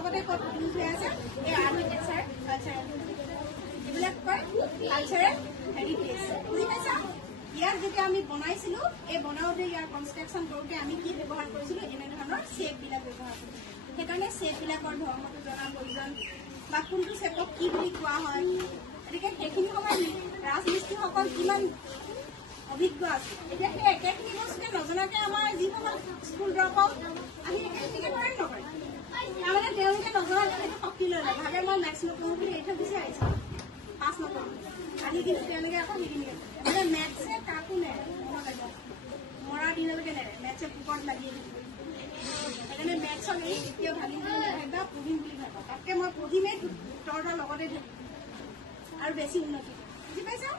চবতে ক'ত ইউজ হৈ আছে এই আৰ্কিটেকচাৰ কালচাৰেল এইবিলাক কয় কালচাৰেল হেৰিটেজ বুজি পাইছা ইয়াত যেতিয়া আমি বনাইছিলো এই বনাওঁতে ইয়াৰ কনষ্ট্ৰাকশ্যন কৰোঁতে আমি কি ব্যৱহাৰ কৰিছিলো এনেধৰণৰ শ্বেপবিলাক ব্যৱহাৰ কৰিছিলো সেইকাৰণে শ্বেপবিলাকৰ ধৰ্মটো জনাৰ প্ৰয়োজন বা কোনটো শ্বেপক কি বুলি কোৱা হয় গতিকে সেইখিনি সময়ত ৰাজমিস্ত্ৰীসকল কিমান অভিজ্ঞ আছে এতিয়া সেই একেখিনি বস্তুকে নজনাকে আমাৰ যিসকল স্কুল ড্ৰপ আউট আমি একেখিনিকে কৰে নকৰে তাৰমানে তেওঁলোকে নজনাকে সেইটো শক্তি লৈ লয় ভাবে মই মেথছ নকৰোঁ বুলি এৰি থৈ গুচি আহিছোঁ পাছ নকৰোঁ আজি কিন্তু তেওঁলোকে আকৌ সেইখিনিকে মানে মেথছে কাকো নেৰে মৰা দিনলৈকে নেৰে মেথছে পোকৰত লাগিয়ে থাকিব সেইকাৰণে মেথছক এই এতিয়াও ভাবিম বুলি নাভাবিবা পঢ়িম বুলি ভাবিবা তাতকৈ মই পঢ়িমেই উত্তৰটোৰ লগতে থাকিম আৰু বেছি উন্নতি বুজি পাইছা